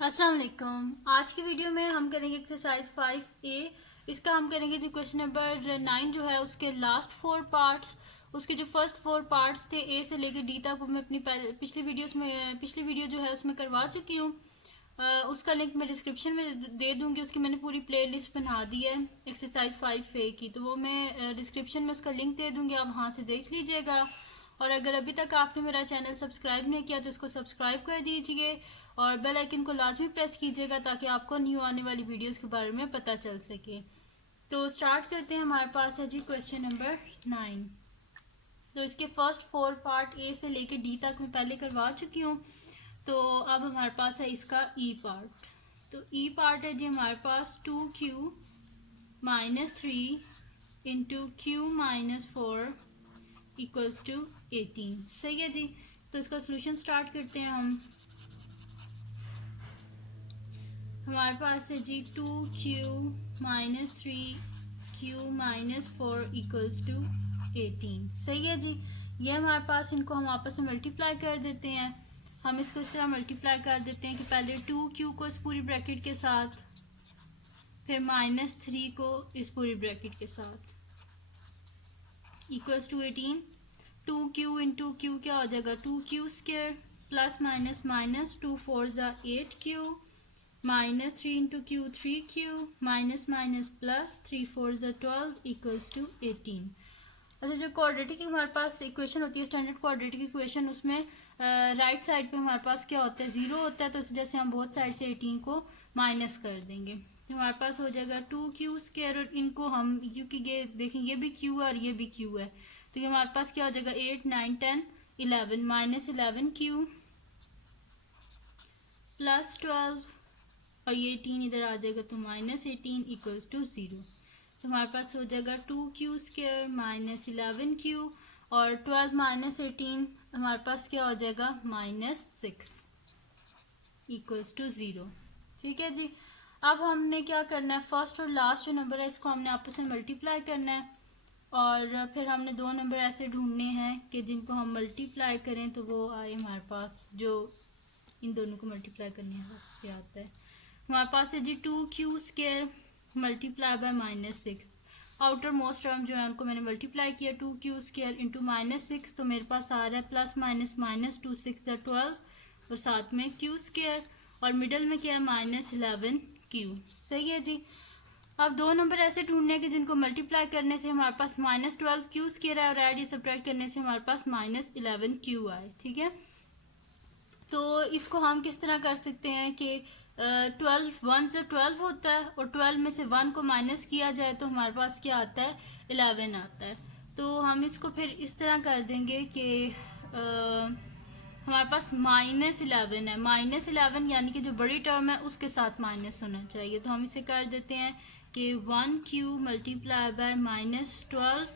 अस्सलाम वालेकुम। आज की वीडियो में हम करेंगे एक्सरसाइज 5A। इसका हम करेंगे जो क्वेश्चन नंबर 9 जो है उसके लास्ट 4 पार्ट्स। उसके जो फर्स्ट 4 पार्ट्स थे ए से लेकर डी तक, वो मैं अपनी पिछली वीडियो जो है उसमें करवा चुकी हूँ। उसका लिंक मैं डिस्क्रिप्शन में दे दूंगी। उसकी मैंने पूरी प्लेलिस्ट बना दी है एक्सरसाइज 5A की, तो वो मैं डिस्क्रिप्शन में उसका लिंक दे दूंगी, आप वहाँ से देख लीजिएगा। और अगर अभी तक आपने मेरा चैनल सब्सक्राइब नहीं किया तो इसको सब्सक्राइब कर दीजिए और बेल आइकन को लाजमी प्रेस कीजिएगा ताकि आपको न्यू आने वाली वीडियोस के बारे में पता चल सके। तो स्टार्ट करते हैं। हमारे पास है जी क्वेश्चन नंबर 9। तो इसके फर्स्ट 4 पार्ट ए से लेकर डी तक मैं पहले करवा चुकी हूँ। तो अब हमारे पास है इसका ई पार्ट। तो ई पार्ट है जी हमारे पास 2q minus 3 into q minus 4 equals to 18। सही है जी। तो इसका सोल्यूशन स्टार्ट करते हैं हम। हमारे पास है जी 2q minus 3q minus 4 equals to 18। सही है जी। ये हमारे पास, इनको हम आपस में मल्टीप्लाई कर देते हैं। हम इसको इस तरह मल्टीप्लाई कर देते हैं कि पहले 2q को इस पूरी ब्रैकेट के साथ, फिर माइनस 3 को इस पूरी ब्रैकेट के साथ, equals to 18। 2q into Q क्या हो जाएगा 2q square plus minus minus 2 4 ज़ा 8q minus 3 into Q 3q minus minus plus 3 4 ज़ा 12 इक्वल्स टू 18। अच्छा, जो क्वाड्रेटिक हमारे पास इक्वेशन होती है, स्टैंडर्ड क्वाड्रेटिक इक्वेशन, उसमें राइट साइड पे हमारे पास क्या होता है, 0 होता है। तो इस वजह से हम बोथ साइड से 18 को माइनस कर देंगे। तो हमारे पास हो जाएगा 2q स्क्वायर, और इनको हम क्योंकि ये देखें ये भी q है और ये भी q है, तो ये हमारे पास क्या हो जाएगा 8 9 10 11 माइनस 11q प्लस 12, और ये 18 इधर आ जाएगा तो माइनस 18 इक्वल्स टू 0। तो हमारे पास हो जाएगा 2q स्क्वायर माइनस 11q, और 12 माइनस 18 हमारे पास क्या हो जाएगा माइनस 6 इक्वल्स टू 0। ठीक है जी। अब हमने क्या करना है, फर्स्ट और लास्ट जो नंबर है इसको हमने आपस में मल्टीप्लाई करना है, और फिर हमने दो नंबर ऐसे ढूंढने हैं कि जिनको हम मल्टीप्लाई करें तो वो आए हमारे पास, जो इन दोनों को मल्टीप्लाई करने से आता है। हमारे पास है जी 2q square multiply by minus 6। Outer most term जो है उनको मैंने मल्टीप्लाई किया 2q स्क्वायर इंटू माइनस 6, तो मेरे पास आ रहा है प्लस माइनस माइनस 2 6 12, और साथ में q स्क्वायर, और मिडल में क्या है माइनस 11q। सही है जी। अब दो नंबर ऐसे ढूंढने हैं कि जिनको मल्टीप्लाई करने से हमारे पास माइनस 12q स्क्वायर आए और ऐड या सब्ट्रैक्ट करने से हमारे पास माइनस 11q आए। ठीक है। तो इसको हम किस तरह कर सकते हैं कि 12 1 से 12 होता है, और 12 में से 1 को माइनस किया जाए तो हमारे पास क्या आता है 11 आता है। तो हम इसको फिर इस तरह कर देंगे कि हमारे पास माइनस 11 है। माइनस 11 यानी कि जो बड़ी टर्म है उसके साथ माइनस होना चाहिए। तो हम इसे कर देते हैं कि 1q multiply by minus 12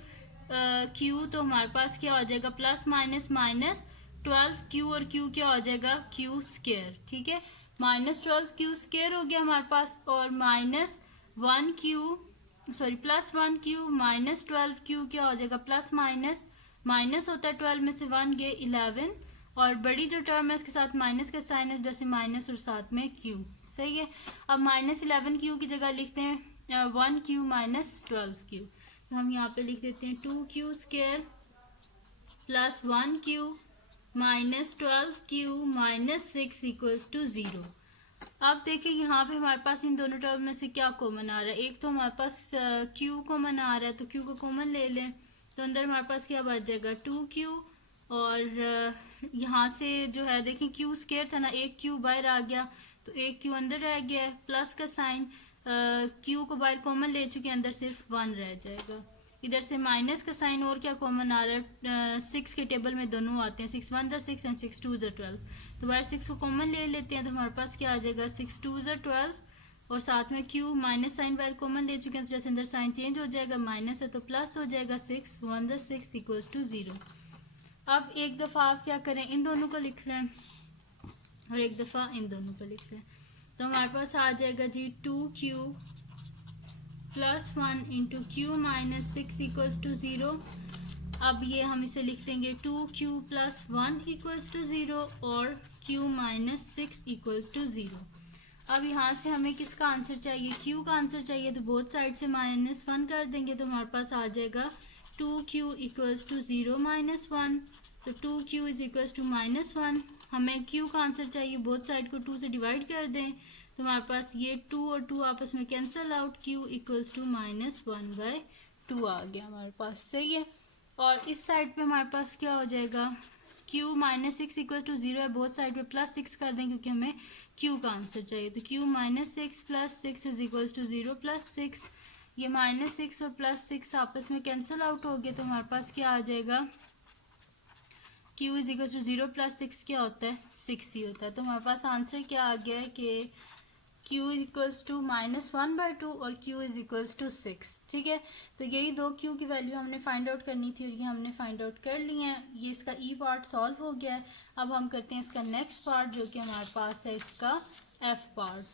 q, तो हमारे पास क्या हो जाएगा प्लस माइनस माइनस 12q, और q क्या हो जाएगा q स्क्वायर। ठीक है। माइनस 12q स्क्वायर हो गया हमारे पास, और minus 1q sorry plus 1q minus 12q क्या हो जाएगा प्लस माइनस माइनस होता है 12 में से 1 गए 11, और बड़ी जो टर्म है उसके साथ माइनस का साइन है, जैसे माइनस और साथ में q। सही है। अब माइनस 11q की जगह लिखते हैं 1q माइनस 12q। तो हम यहाँ पे लिख देते हैं 2q square plus 1q minus 12q minus 6 equals to 0। अब देखिए यहाँ पे हमारे पास इन दोनों टर्म में से क्या कॉमन आ रहा है। एक तो हमारे पास q कॉमन आ रहा है, तो q को कॉमन ले लें, तो अंदर हमारे पास क्या बच जाएगा 2q, और यहाँ से जो है देखें q स्क्वायर था ना, एक q बाहर आ गया तो एक q अंदर रह गया है, प्लस का साइन q को बाहर कॉमन ले चुके, अंदर सिर्फ 1 रह जाएगा। इधर से माइनस का साइन और क्या कॉमन आ रहा है 6 के टेबल में दोनों आते हैं, 6 1 6 एंड 6 2 12, तो बाहर 6 को कॉमन ले लेते हैं, तो हमारे पास क्या आ जाएगा 6 2 12, और साथ में q माइनस साइन बाहर कॉमन ले चुके हैं, जैसे अंदर साइन चेंज हो जाएगा, माइनस है तो प्लस हो जाएगा 6 1 6 इक्वल्स टू 0। अब एक दफ़ा आप क्या करें इन दोनों को लिख लें और एक दफ़ा इन दोनों को लिख लें, तो हमारे पास आ जाएगा जी 2q plus 1 into q minus 6 equals to 0। अब ये हम इसे लिख देंगे 2q प्लस 1 इक्वल्स टू 0 और q माइनस 6 इक्वल्स टू 0। अब यहाँ से हमें किसका आंसर चाहिए, क्यू का आंसर चाहिए, तो बोथ साइड से -1 कर देंगे तो हमारे पास आ जाएगा 2q इक्वल्स टू 0 -1। तो 2q इज इक्वल्स टू -1। हमें q का आंसर चाहिए, बोथ साइड को 2 से डिवाइड कर दें तो हमारे पास ये 2 और 2 आपस में cancel out, q equals to -1/2 आ गया हमारे पास। सही है। और इस साइड पे हमारे पास क्या हो जाएगा, q -6 इक्वल टू 0 है, बोथ साइड पे +6 कर दें क्योंकि हमें q का आंसर चाहिए। तो q -6 + 6 इज इक्वल्स टू 0 + 6। ये -6 और +6 आपस में कैंसिल आउट हो गए तो हमारे पास क्या आ जाएगा, q इज इक्वल्स टू 0 + 6 क्या होता है, 6 ही होता है। तो हमारे पास आंसर क्या आ गया है कि q इक्वल्स टू -1/2 और q इज इक्वल्स टू 6। ठीक है। तो यही दो q की वैल्यू हमने फाइंड आउट करनी थी और ये हमने फाइंड आउट कर ली है। ये इसका e पार्ट सॉल्व हो गया है। अब हम करते हैं इसका नेक्स्ट पार्ट जो कि हमारे पास है इसका f पार्ट।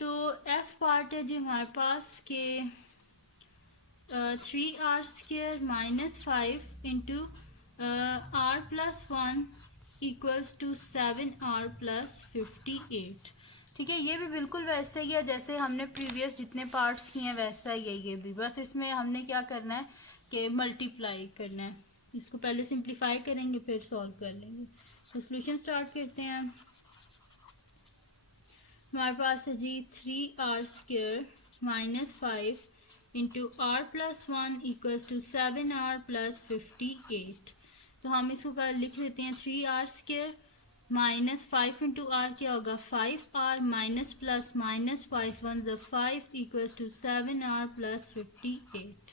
तो f पार्ट है जी हमारे पास के 3r² -5 into r+1 equals to 7r + 58। ठीक है। ये भी बिल्कुल वैसे ही है जैसे हमने प्रीवियस जितने पार्ट्स किए हैं वैसा ही है ये भी, बस इसमें हमने क्या करना है कि मल्टीप्लाई करना है। इसको पहले सिंप्लीफाई करेंगे फिर सॉल्व कर लेंगे। तो सोल्यूशन स्टार्ट करते हैं। हमारे पास है जी 3r² -5 into r+1 equals to 7r + 58। तो हम इसको लिख लेते हैं 3r² -5 इंटू आर क्या होगा 5r माइनस प्लस -5 1 ज़ 5 इक्वल्स टू 7r + 58।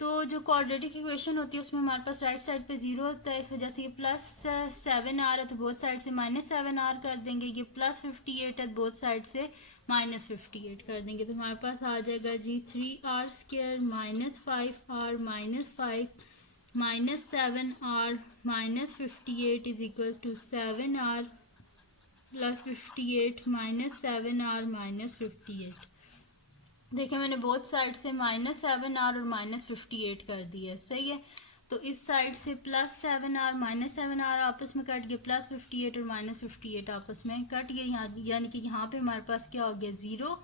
तो जो क्वाड्रेटिक इक्वेशन होती है उसमें हमारे पास राइट साइड पे 0 होता है, इस वजह से ये +7r है तो बोथ साइड से -7r कर देंगे। ये +58 है बोथ साइड से -58 कर देंगे। तो हमारे पास आ जाएगा जी 3r² -5r -5 -7r -58 is equals to 7r + 58 -7r -58। देखिए मैंने बोथ साइड से -7r और -58 कर दिया। सही है। तो इस साइड से +7r -7r आपस में कट गए, +58 और -58 आपस में कट गए, यहाँ यानी कि यहाँ पे हमारे पास क्या हो गया 0।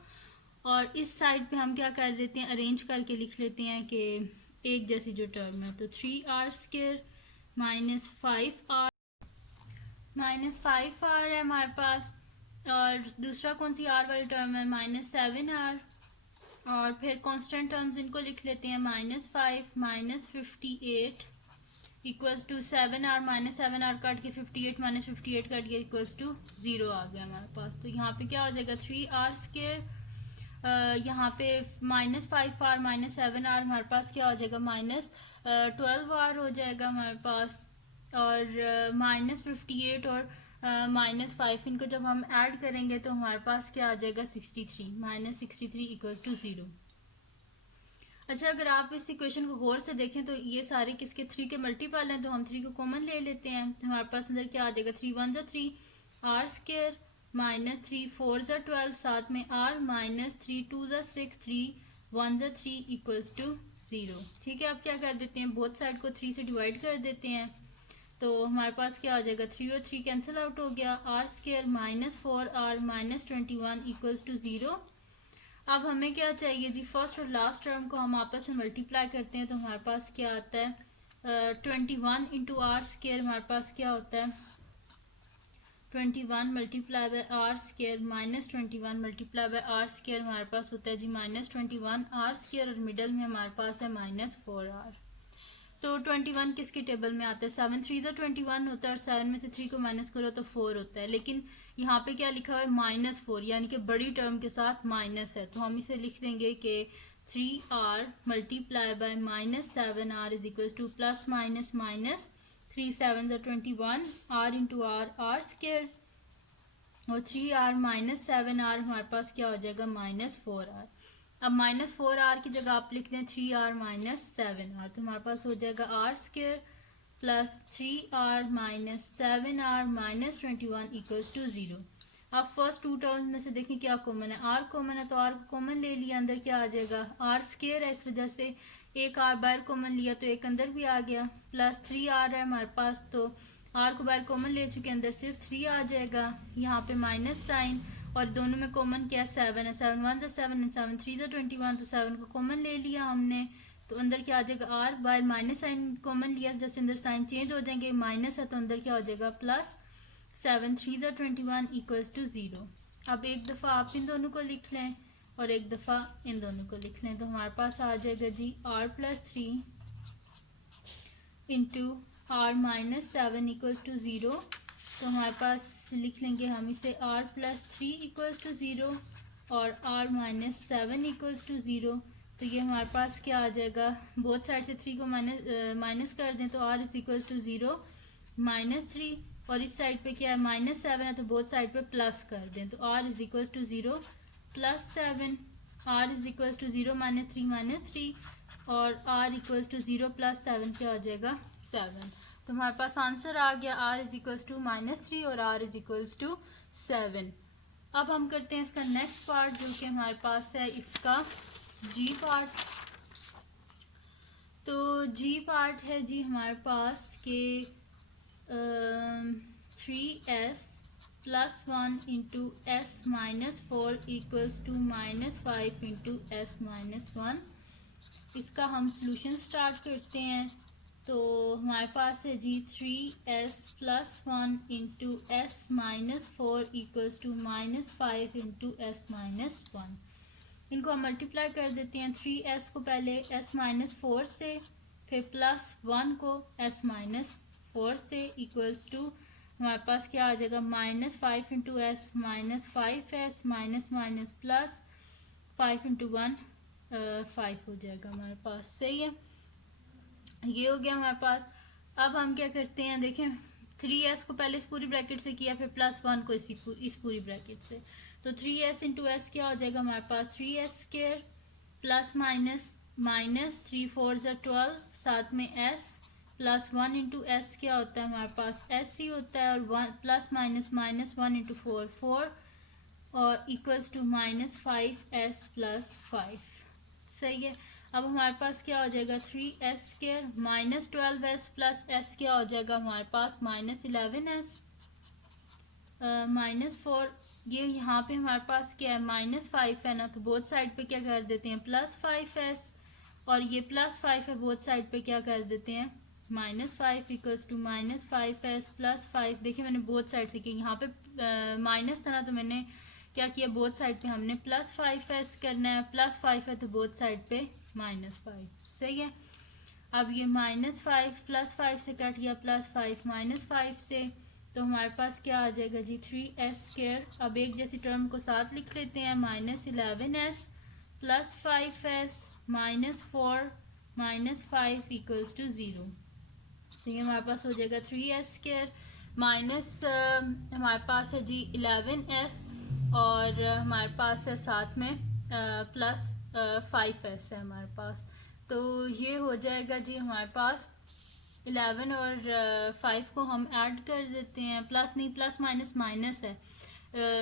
और इस साइड पे हम क्या कर देते हैं, अरेंज करके लिख लेते हैं कि एक जैसी जो टर्म है। तो 3r² -5r है हमारे पास, और दूसरा कौन सी r वाली टर्म है -7r, और फिर कांस्टेंट टर्म्स इनको लिख लेते हैं -5 -58 equals to 7r -7r cut के 58 -58 कट के इक्वल्स टू 0 आ गया हमारे पास। तो यहाँ पे क्या हो जाएगा 3r², यहाँ पे -5r -7r हमारे पास क्या हो जाएगा -12r हो जाएगा हमारे पास, और -58 और -5 इनको जब हम ऐड करेंगे तो हमारे पास क्या आ जाएगा 63 -63 इक्वल्स टू 0। अच्छा, अगर आप इस इक्वेशन को गौर से देखें तो ये सारे किसके 3 के मल्टीपल हैं, तो हम 3 को कॉमन ले लेते हैं। तो हमारे पास अंदर क्या आ जाएगा 3 1 ज़ा 3 r² -3 4 ज़ा 12 साथ में r -3 2 ज़ा 6 3 1 ज़ा 3 इक्वल्स टू 0। ठीक है। अब क्या कर देते हैं, बोथ साइड को 3 से डिवाइड कर देते हैं तो हमारे पास क्या आ जाएगा 3 और 3 कैंसिल आउट हो गया, r² -4r -21 इक्वल्स टू 0। अब हमें क्या चाहिए जी, फर्स्ट और लास्ट टर्म को हम आपस में मल्टीप्लाई करते हैं तो हमारे पास क्या आता है 21 इंटू r² हमारे पास क्या होता है 21 multiply by r² -21 multiply by r² हमारे पास होता है जी -21 r² और मिडल में हमारे पास है -4r। तो 21 किसके टेबल में आता है 7 3 ज़ा 21 होता है, और 7 में से 3 को माइनस करो तो 4 होता है। लेकिन यहाँ पे क्या लिखा हुआ है -4 यानी कि बड़ी टर्म के साथ माइनस है, तो हम इसे लिख देंगे कि 3r multiply by -7r is equal to plus minus minus 3 7 ज़ा 21 r इंटू r² और 3r -7r हमारे पास क्या हो जाएगा -4r। अब -4r की जगह आप लिख दें 3r -7r, तो हमारे पास हो जाएगा r² plus 3r -7r -21 equals to 0। अब फर्स्ट टू टर्म्स में से देखें क्या कॉमन है, r कॉमन है तो r को कॉमन ले लिया, अंदर क्या आ जाएगा r² है, इस वजह से एक r बाहर कॉमन लिया तो एक अंदर भी आ गया, प्लस 3r है हमारे पास तो r को बाहर कॉमन ले चुके, अंदर सिर्फ 3 आ जाएगा, यहाँ पे माइनस साइन और दोनों में कॉमन क्या है 7 है, 7 1 7 एंड 7 3 21, तो 7 को कॉमन ले लिया हमने, तो अंदर क्या आ जाएगा r by minus sign common लिया, जैसे अंदर साइन चेंज हो जाएंगे, माइनस है तो अंदर क्या हो जाएगा प्लस, 7 3 21 इक्वल्स टू 0। अब एक दफ़ा आप इन दोनों को लिख लें और एक दफ़ा इन दोनों को लिख लें, तो हमारे पास आ जाएगा जी r plus 3 into r minus 7 equals to 0। तो हमारे पास लिख लेंगे हम इसे r प्लस 3 इक्वल्स टू 0 और r माइनस 7 इक्वल्स टू 0। तो ये हमारे पास क्या आ जाएगा, बोथ साइड से 3 को माइनस कर दें तो r is equals to 0 minus 3, और इस साइड पे क्या है माइनस 7 है तो बोथ साइड पे प्लस कर दें, तो r is equals to 0 plus 7, r is equals to 0 minus 3 और r इक्वल्स टू 0 प्लस 7 क्या हो जाएगा 7। तो हमारे पास आंसर आ गया r इज इक्वल्स टू -3 और r इज इक्वल्स टू 7। अब हम करते हैं इसका नेक्स्ट पार्ट जो कि हमारे पास है इसका जी पार्ट। तो जी पार्ट है जी हमारे पास के 3s plus 1 into s minus 4 equals to -5 into s minus 1। इसका हम सोल्यूशन स्टार्ट करते हैं। तो हमारे पास है जी 3s plus 1 into s minus 4 equals to -5 into s minus 1। इनको हम मल्टीप्लाई कर देते हैं, 3s को पहले s माइनस 4 से, फिर प्लस 1 को s माइनस 4 से इक्वल्स टू हमारे पास क्या आ जाएगा -5 into s minus 5s minus minus plus 5 into 1 5 हो जाएगा हमारे पास। सही है, ये हो गया हमारे पास। अब हम क्या करते हैं, देखें 3s को पहले इस पूरी ब्रैकेट से किया, फिर प्लस 1 को इस पूरी ब्रैकेट से, तो 3s इंटू एस क्या हो जाएगा हमारे पास 3s square plus minus minus 3 4 12, साथ में s प्लस 1 इंटू एस क्या होता है हमारे पास s ही होता है, और प्लस माइनस माइनस 1 इंटू 4 4 और इक्वल्स टू -5s प्लस 5। सही है, अब हमारे पास क्या हो जाएगा 3s square minus 12s plus s क्या हो जाएगा हमारे पास -11s माइनस 4। ये यहाँ पे हमारे पास क्या है -5 है ना, तो बोथ साइड पे क्या कर देते हैं +5s, और ये +5 है बोथ साइड पे क्या कर देते हैं -5 इक्वल्स टू -5s प्लस 5। देखिए मैंने बोथ साइड से किया, यहाँ पे माइनस था ना तो मैंने क्या किया बोथ साइड पे हमने +5s करना है, +5 है तो बोथ साइड पे -5। सही है, अब ये -5 +5 से कट गया, +5 -5 से, तो हमारे पास क्या आ जाएगा जी 3s स्क्वायर। अब एक जैसी टर्म को साथ लिख लेते हैं, -11s plus 5s minus 4 minus 5 equals to 0। तो ये हमारे पास हो जाएगा 3s स्क्वायर माइनस हमारे पास है जी 11s और हमारे पास है साथ में प्लस 5s है हमारे पास। तो ये हो जाएगा जी हमारे पास 11 और 5 को हम ऐड कर देते हैं, प्लस नहीं प्लस माइनस माइनस है,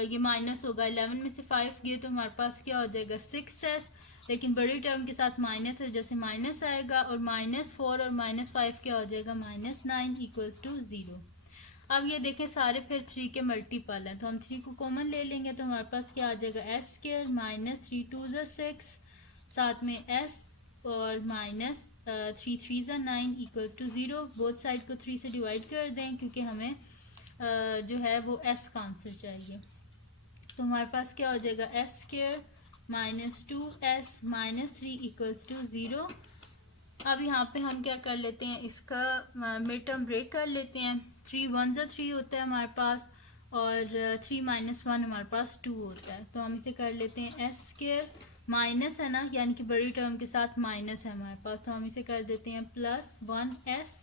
ये माइनस होगा 11 में से 5 गए तो हमारे पास क्या हो जाएगा 6s, लेकिन बड़ी टर्म के साथ माइनस है, जैसे माइनस आएगा, और -4 और -5 क्या हो जाएगा -9 इक्वल्स टू 0। अब ये देखें सारे फिर 3 के मल्टीपल हैं, तो हम 3 को कॉमन ले लेंगे, तो हमारे पास क्या आ जाएगा s स्क्वायर -3 2 6, साथ में s और -3 3 9 इक्वल्स टू 0। बोथ साइड को 3 से डिवाइड कर दें क्योंकि हमें जो है वो s का आंसर चाहिए। तो हमारे पास क्या हो जाएगा s square -2s -3 equals to 0। अब यहाँ पे हम क्या कर लेते हैं, इसका मिड टर्म ब्रेक कर लेते हैं। 3 1 3 होता है हमारे पास, और 3 - 1 हमारे पास 2 होता है, तो हम इसे कर लेते हैं s स्क्वायर, माइनस है ना यानी कि बड़ी टर्म के साथ माइनस है हमारे पास, तो हम इसे कर देते हैं +1s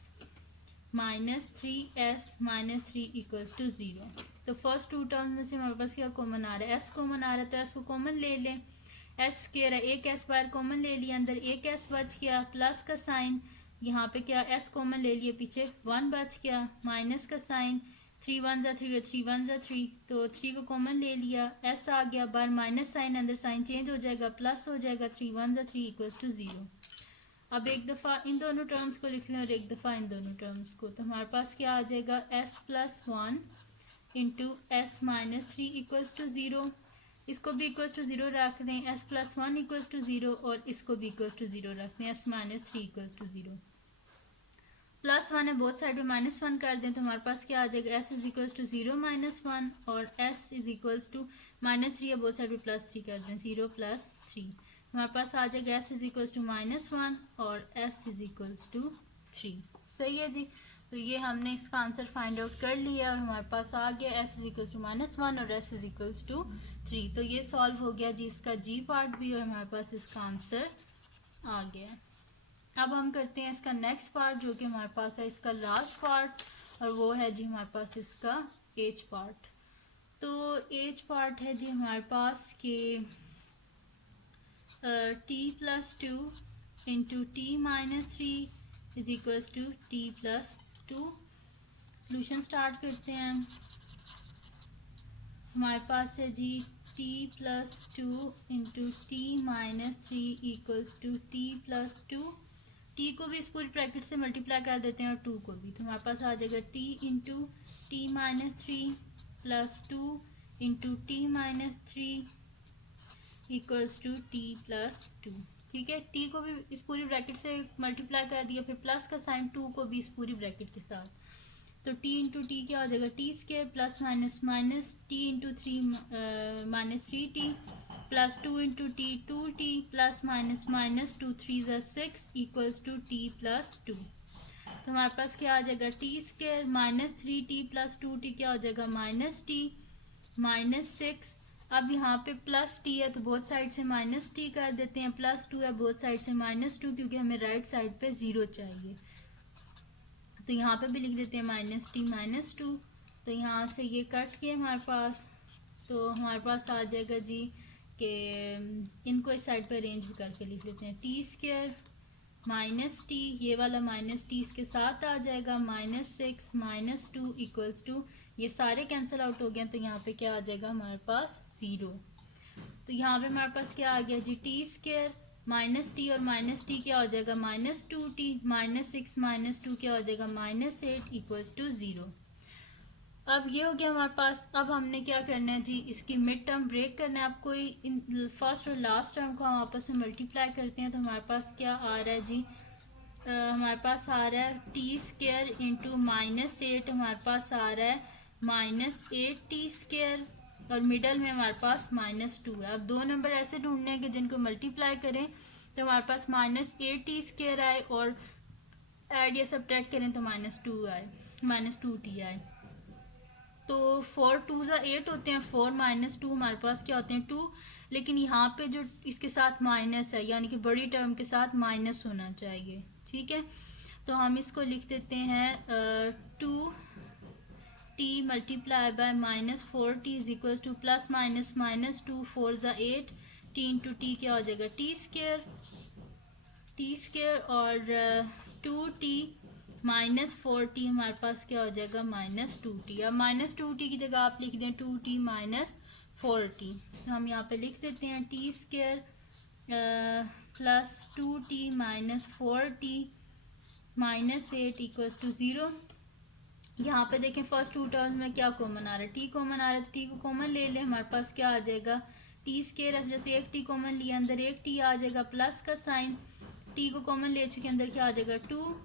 -3s -3 इक्वल्स टू 0। तो फर्स्ट 2 टर्म्स में से हमारे पास क्या कॉमन आ रहा है, s कॉमन आ रहा है, तो s को कॉमन ले लें। s कह रहा है एक s बाहर कॉमन ले लिया, अंदर एक s बच गया, प्लस का साइन, यहाँ पे क्या s कॉमन ले लिए, पीछे 1 बच गया, माइनस का साइन, 3 1 3 और 3 1 3, तो 3 को कॉमन ले लिया, s आ गया, बाहर माइनस साइन, अंदर साइन चेंज हो जाएगा, प्लस हो जाएगा, 3 1 3 इक्वल्स टू 0। अब एक दफ़ा इन दोनों टर्म्स को लिख लें और एक दफ़ा इन दोनों टर्म्स को, तो हमारे पास क्या आ जाएगा s +1 into s minus three equals to zero, इसको भी इक्वल्स टू ज़ीरो रख दें, s plus one equals to zero और इसको भी इक्वल्स टू ज़ीरो रख दें, s minus three equals to zero. Plus one है, बोथ साइड में माइनस वन कर दें तो हमारे पास क्या आ जाएगा, s is equals to zero minus one और s is equals to minus three है, बोथ साइड में प्लस थ्री कर दें, ज़ीरो प्लस थ्री, हमारे पास आ जाएगा s is equals to minus one और s is equals to three. सही है जी, तो ये हमने इसका आंसर फाइंड आउट कर लिया और हमारे पास आ गया s is equals to minus one और s is equals to three. तो ये सॉल्व हो गया जी इसका जी पार्ट भी और हमारे पास इसका आंसर आ गया। अब हम करते हैं इसका नेक्स्ट पार्ट जो कि हमारे पास है इसका लास्ट पार्ट और वो है जी हमारे पास इसका एज पार्ट। तो एज पार्ट है जी हमारे पास कि t plus two into t minus three is equals to t plus two. Solution start करते हैं। हमारे पास है जी t plus two into t minus three equals to t plus two. T को भी इस पूरी ब्रैकेट से मल्टीप्लाई कर देते हैं और टू को भी, तो हमारे पास आ जाएगा t into t minus three plus two into t minus three equals to t plus two. ठीक है, टी को भी इस पूरी ब्रैकेट से मल्टीप्लाई कर दिया, फिर प्लस का साइन टू को भी इस पूरी ब्रैकेट के साथ, तो टी इंटू टी क्या हो जाएगा, t square plus minus minus t into three minus three t plus two into t two t plus minus minus two three ज़ा six equals to t plus two. तो हमारे पास क्या आ जाएगा, t square minus three t plus two t क्या हो जाएगा, माइनस टी माइनस सिक्स। अब यहाँ पे प्लस टी है तो बोथ साइड से माइनस टी कर देते हैं, प्लस टू है बोथ साइड से माइनस टू क्योंकि हमें राइट साइड पे ज़ीरो चाहिए, तो यहाँ पे भी लिख देते हैं माइनस टी माइनस टू। तो यहाँ से ये कट के हमारे पास, तो हमारे पास आ जाएगा जी कि इनको इस साइड पे अरेंज भी करके लिख लेते हैं, टी स्क्वायर माइनस टी, ये वाला माइनस टी इसके साथ आ जाएगा, minus six minus two equals to, ये सारे कैंसिल आउट हो गए तो यहाँ पे क्या आ जाएगा हमारे पास ज़ीरो। तो यहाँ पे हमारे पास क्या आ गया जी, टी स्क्वायर माइनस टी और माइनस टी क्या हो जाएगा, minus two t minus six minus two क्या हो जाएगा, minus eight equals to zero. अब ये हो गया हमारे पास। अब हमने क्या करना है जी, इसकी मिड टर्म ब्रेक करना है। अब कोई इन फर्स्ट और लास्ट टर्म को हम आपस में मल्टीप्लाई करते हैं तो हमारे पास क्या आ रहा है जी, हमारे पास आ रहा है t square into minus eight, हमारे पास आ रहा है माइनस एट टी स्क्वायर और मिडल में हमारे पास माइनस टू है। अब दो नंबर ऐसे ढूंढने हैं कि जिनको मल्टीप्लाई करें तो हमारे पास माइनस एट टी स्क्वायर आए और ऐड या सब्ट्रैक्ट करें तो माइनस टू आए, माइनस टू टी आए। तो फोर टू ज़ा एट होते हैं, फोर माइनस टू हमारे पास क्या होते हैं, टू, लेकिन यहाँ पे जो इसके साथ माइनस है यानी कि बड़ी टर्म के साथ माइनस होना चाहिए। ठीक है, तो हम इसको लिख देते हैं two t multiply by minus four t is equal to plus minus minus two four ज़ा एट, टी इंटू टी क्या हो जाएगा, टी स्क्वायर और two t minus four t हमारे पास क्या हो जाएगा, माइनस टू टी। अब माइनस टू टी की जगह आप लिख दें two t minus four t, तो हम यहाँ पे लिख देते हैं t square plus two t minus four t minus eight equals to zero. यहाँ पे देखें फर्स्ट टू टर्म्स में क्या कॉमन आ रहा है, टी कॉमन आ रहा है तो टी को कॉमन ले लें, हमारे पास क्या आ जाएगा, टी स्क्वायर जैसे एक टी कॉमन लिया अंदर एक टी आ जाएगा, प्लस का साइन, टी को कॉमन ले चुके अंदर क्या आ जाएगा टू,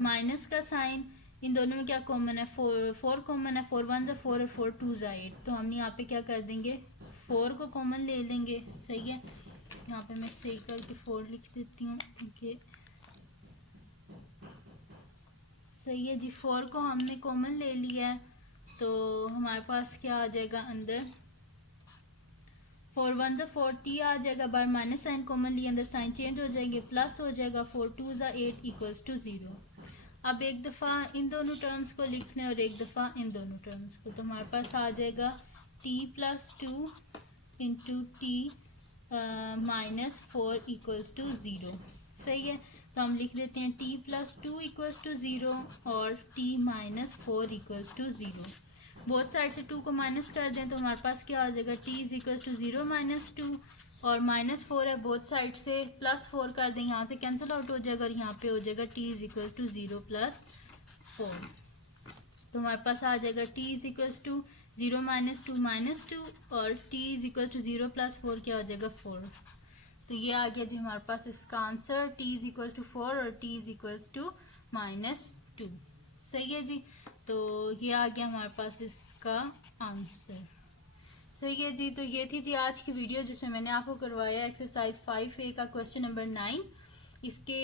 माइनस का साइन, इन दोनों में क्या कॉमन है, फोर कॉमन है, फोर वन ज़ा फोर और फोर टू ज़ा एट, तो हम यहाँ पे क्या कर देंगे, फोर को कॉमन ले लेंगे। सही है, यहाँ पे मैं सही करके फोर लिख देती हूँ क्योंकि सही है जी, फोर को हमने कॉमन ले लिया है तो हमारे पास क्या आ जाएगा अंदर, फोर वन ज़ा फोर टी आ जाएगा, बार माइनस साइन कॉमन लिए अंदर साइन चेंज हो जाएंगे, प्लस हो जाएगा, फोर टू ज़ा एट इक्वल्स टू ज़ीरो। अब एक दफ़ा इन दोनों टर्म्स को लिखना है और एक दफ़ा इन दोनों टर्म्स को, तो हमारे पास आ जाएगा t plus two into t minus four equals to zero. सही है, तो हम लिख देते हैं t plus two equals to zero और t minus four equals to zero. Both side से टू को माइनस कर दें तो हमारे पास क्या आ जाएगा, t is equals to zero minus two और माइनस फोर है, बोथ साइड से प्लस फोर कर दें, यहाँ से कैंसिल आउट हो जाएगा और यहाँ पे हो जाएगा t is equals to zero plus four. तो हमारे पास आ जाएगा t is equals to 0 minus two और t is equal to 0 plus 4 क्या हो जाएगा 4। तो ये आ गया जी हमारे पास इसका answer, t is equal to 4 और t इज इक्वल टू -2। सही है जी। तो ये आ गया हमारे पास इसका आंसर। सही है जी। तो ये थी जी आज की वीडियो जिसमें मैंने आपको करवाया एक्सरसाइज 5A का क्वेश्चन नंबर 9। इसके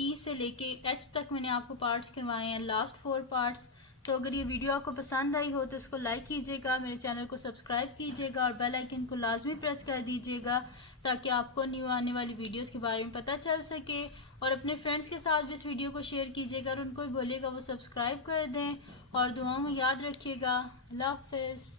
ई से लेके एच तक मैंने आपको पार्ट्स करवाए हैं, लास्ट 4 पार्ट्स। तो अगर ये वीडियो आपको पसंद आई हो तो इसको लाइक कीजिएगा, मेरे चैनल को सब्सक्राइब कीजिएगा और बेल आइकन को लाजमी प्रेस कर दीजिएगा ताकि आपको न्यू आने वाली वीडियोस के बारे में पता चल सके। और अपने फ्रेंड्स के साथ भी इस वीडियो को शेयर कीजिएगा और उनको भी बोलिएगा वो सब्सक्राइब कर दें। और दुआओं में याद रखिएगा। अल्लाह हाफिज़।